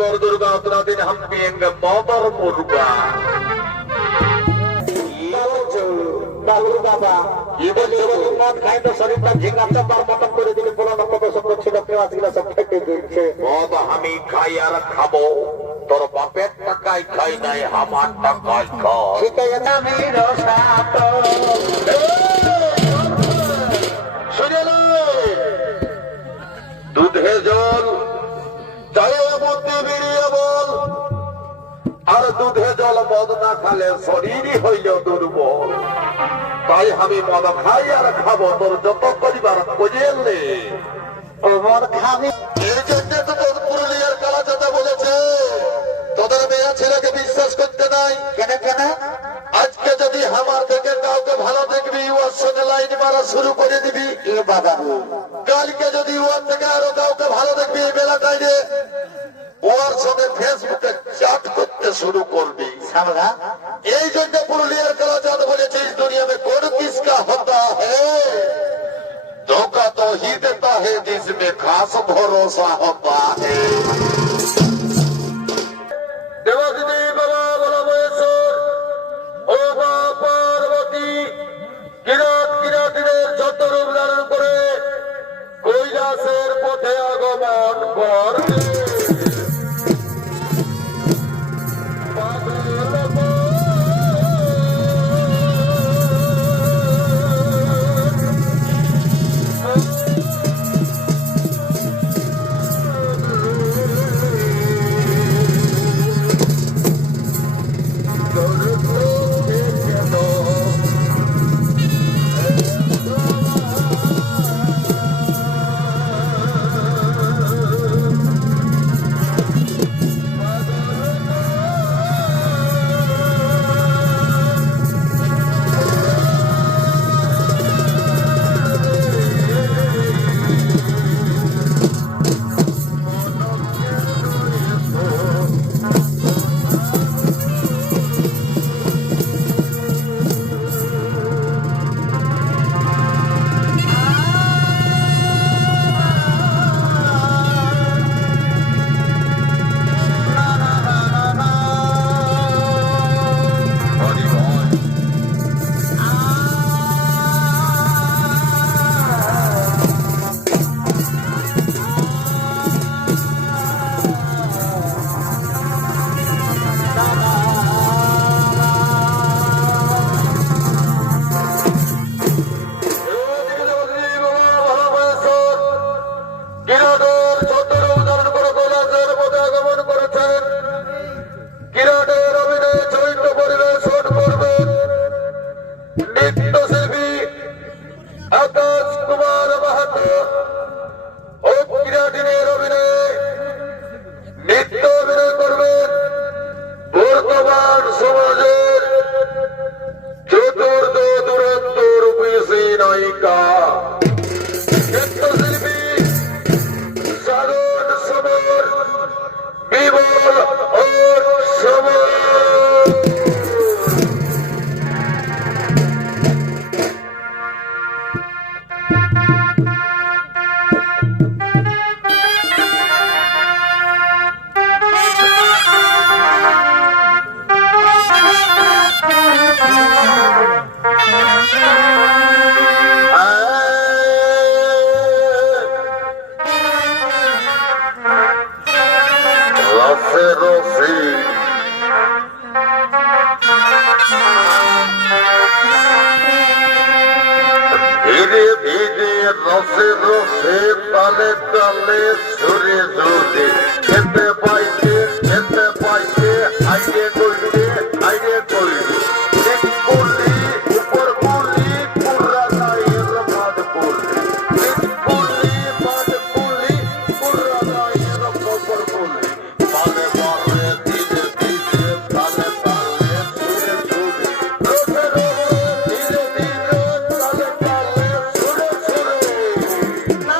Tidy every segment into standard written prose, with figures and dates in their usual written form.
वर दुर्गा उतना दिन हम पियेंगे मदर मुर्गा। বাবা মদ খাই তো শরীরটা ঝিঙ্গা চাপার মতন করে দিলে পুরানো কত সব ছিল পেঁয়াজগুলো সব খেতে দিচ্ছে। মদ আমি খাই আর খাবো, তোর বাপের টাকায় খাই নাই আমার টাকায় খাই। ঠিক আছে আমি রসাত দুধে জল চায়ের মধ্যে বেরিয়ে বল, আর দুধে জল মদ না খালে শরীরই হইল দুর্বল। তাই আমি মদ খাই আর খাবো, তোর যত পরিবার খুঁজেলে মদ খাবি। এর জন্য তো তোর পুরুলিয়ার কালা চাচা বলেছে তোদের মেয়ে ছেলেকে বিশ্বাস করতে নাই। কেন কেন? আজকে যদি আমার থেকে কাউকে ভালো দেখবি ওর সঙ্গে লাইন মারা শুরু করে দিবি। বাবা কালকে যদি ওর থেকে আরো কাউকে ভালো দেখবি এই বেলা টাইমে ওর সঙ্গে ফেসবুকে চ্যাট করতে শুরু করবি। সামলা এই জন্য পুরুলিয়ার কালাচাঁদ বলেছে इस दुनिया में कौन किसका होता है, धोखा तो ही देता है जिसमें खास भरोसा होता है। দেবাদিনী বাবা বলবেশ্বর ও মা পার্বতী কিরাত কিরাতিদের যত রূপ ধারণ করে কৈলাসের পথে আগমন করবে। রসে রসে তালে তালে ঝরে ঝরে খেতে পাইছে আইরে করলে ঠিক করলি উপর করলি পুরা গায়ের বাদ করলি, ঠিক করলি বাদ করলি পুরা গায়ের কবর করলি। তালে তালে ধীরে ধীরে তালে তালে ঝরে ঝরে রসে রসে ধীরে ধীরে তালে তালে ঝরে ঝরে। না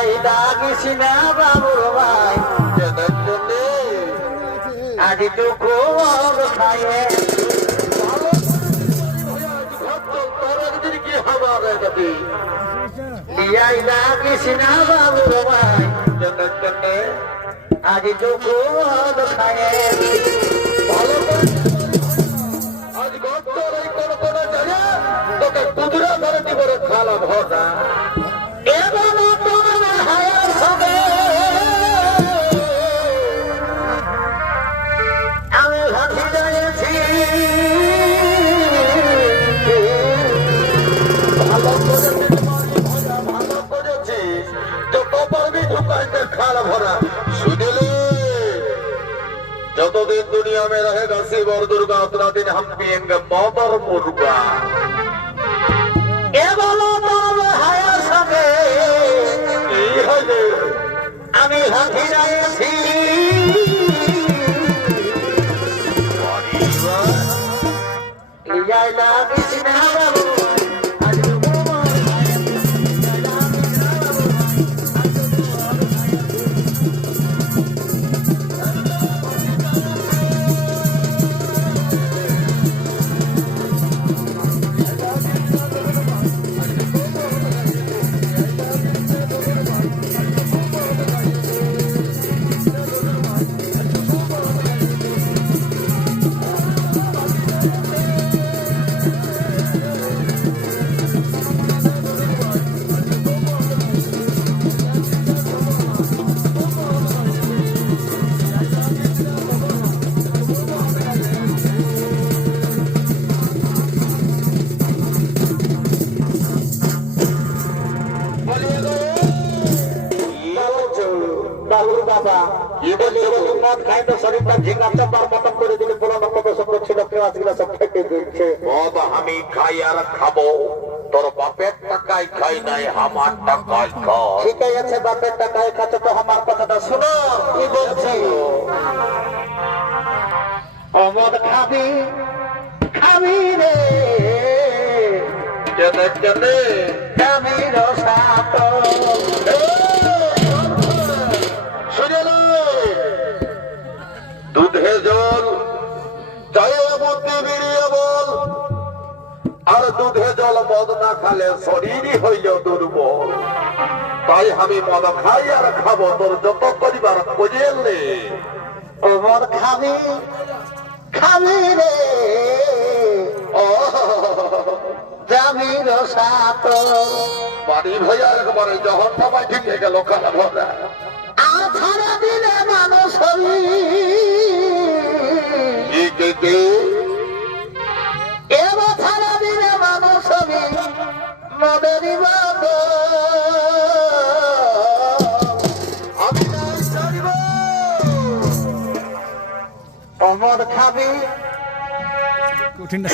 বিয়াই লাগিছি না বাবুর ভাই আজি তো খুব খাইয়ে বিয়াই লাগিছি না বাবুর ভাই আজি তো খুব খাইয়ে ভালো করে আজ গপ্তর এই কোন কোন জায়গা তোকে কুদরা ধরে দিবরে খালা ভরা এবং তোমার হায়ার হবে আমি ভাবি যাইছি ভালো করেছিস মাঝি ভরা ভালো করেছিস তো কপালবি ঢুকাইতে খালা ভরা শুনিলে যতদিন दुनिया में रहेगा शिव और दुर्गा उतना दिन हम पिएंगे मौत और मुर्गा এবং তোমার হায়ার হবে কি হলে আমি ভাবি যাইছি বিয়াই লাগিছি না বাবু আজি তো খুব খাইয়ে বিয়াই লাগিছি না বাবু বাবুর বাবা কি বলছো? মদ খাই তো শরীরটা ঝিঙ্গা চাপার মতন করে দিলে পুরোনো কত সব ছিল পেঁয়াজ গুলো সব ফেটে দিচ্ছে মদ আমি খাই আর খাবো তোর বাপের টাকায় খাই নাই আমার টাকায় খাই ঠিক আছে বাপের টাকায় খাচ্ছে তো আমার কথাটা শুনো কি বলছি ও মদ খাবি খাবি রে কেনে কেনে খাবি রসাত দুধে জল চায়ে বুদ্ধি বেরিয়ে বল আর দুধে জল মদ না খালে শরীরই হইল দুর্বল তাই আমি মদ খাই আর খাবো তোর যত করিবার বুঝেলে ও মদ খাবি খাবি রে ও যাবি রসাত বাড়ি ভাইয়া একবারে যখন সবাই ঢুকে গেল খানা ভরা আর ছাড়া দিলে মানুষ হবি এবার ছাড়া দিলে মানুষ হবি মদেরই বাদ আমি নাই ছাড়িব অমর খাবি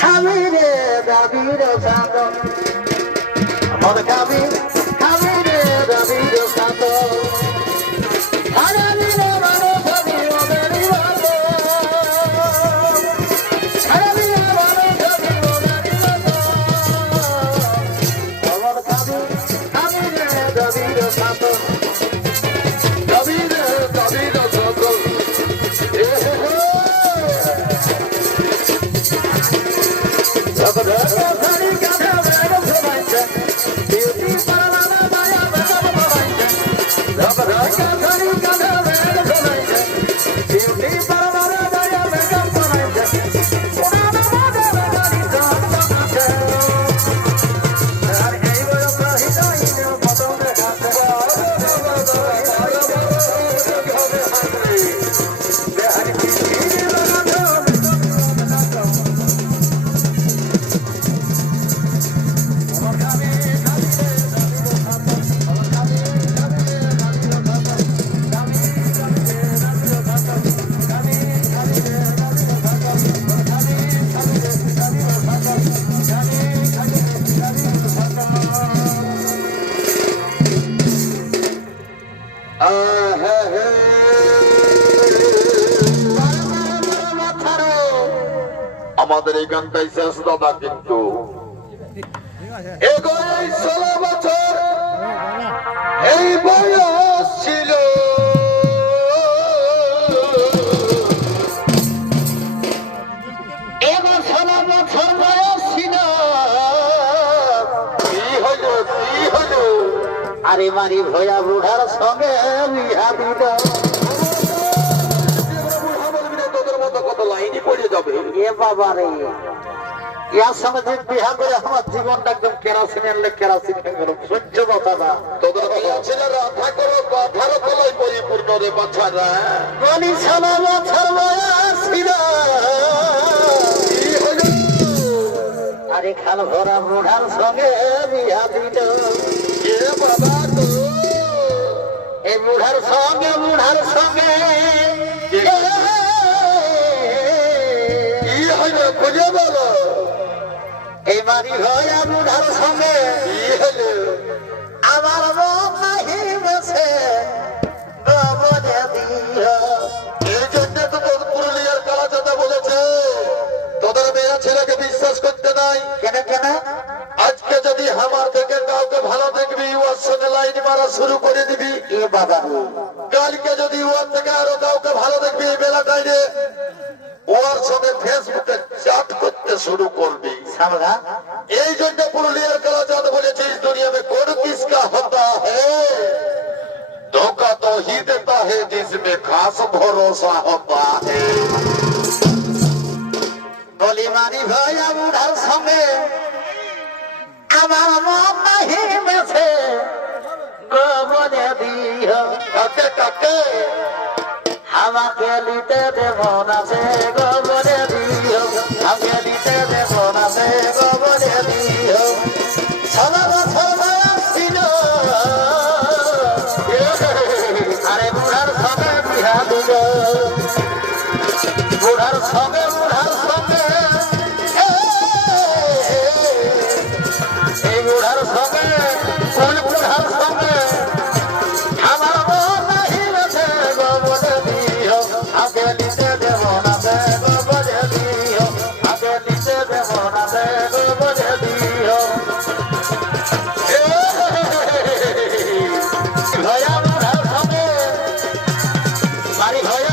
খাবি রে দাবি রসাত অমর খাবি খাবি রে দাবি রসাত ছাড়া দিলে মানুষ হবি মদেরই বাদ ছাড়া দিলে মানুষ হবি মদেরই বাদ অমর খাবি খাবি রে দাবি রসাত কবির কবির সত আমাদের এই গানটাই শেষ দাদা কিন্তু 16 বছর এই বয়স ছিল এবার 16 বছর বয়স ছিল। কি হলো কি হলো আরে মারি ভয়া বুড়ার সঙ্গে বিহা দিল। বুড়া বলবি না, তোদের মতো কত লাইনই পড়ে যাবে। এ বাবা রে, ইয়ার সঙ্গে যে বিহা করে আমার জীবনটা একদম কেরাসিনের কেরাসিন হয়ে গেল। সহ্য কথা না। তোদের ছেলেরা আধা করো বাধারো কলাই পরিপূর্ণ রে বাচ্চারা। বলি 16 বছর বয়স ছিল। কি হলো আরে খাল ভরা বুড়ার সঙ্গে বিহা দিল। এ বাবা গো, এই বুড়ার সঙ্গে কি হলো খুঁজে বলো। এই বাড়ি ভয়া বুড়ার সঙ্গে কি হলো আমার মন নাহি বসে বলে দিল। এই জন্য তো তোর পুরুলিয়ার কালাচাঁদা বলেছে তোদের মেয়ে ছেলেকে বিশ্বাস করতে নাই। কেন কেন? আজকে যদি আমার থেকে কাউকে ভালো দেখবি ওর সঙ্গে লাইন মারা শুরু করে দিবি। এ বাবা, কালকে যদি ওর থেকে আরো কাউকে ভালো দেখবি এই বেলাটাই রে ওর সঙ্গে ফেসবুকে চ্যাট করতে শুরু করবি। সামলা এই জন্য পুরুলিয়ার কালাচাঁদ বলেছে इस दुनिया में कौन किसका होता है, धोखा तो ही देता है जिसमें खास भरोसा होता है। বলি মারি ভয়া বুড়ার সঙ্গে আমার মন নাহি বসে বলে দিল। কাকে কাকে আমাকে লিতে দেব না সে গো বলে দিও। আমাকে লিতে দেব না সে গো বলে দিও। 16 বছর বয়স ছিল। আরে বুড়ার সঙ্গে বিহা দিল। বুড়ার সঙ্গে এই বুড়ার সঙ্গে কোন বুড়ার সঙ্গে আমার মন নাহি বসে গো বলে দিও। আগে নিতে দেব না সে গো বলে দিও। আগে নিতে দেব না সে গো বলে দিও। ভয়া বুড়ার সঙ্গে বাড়ি ভয়া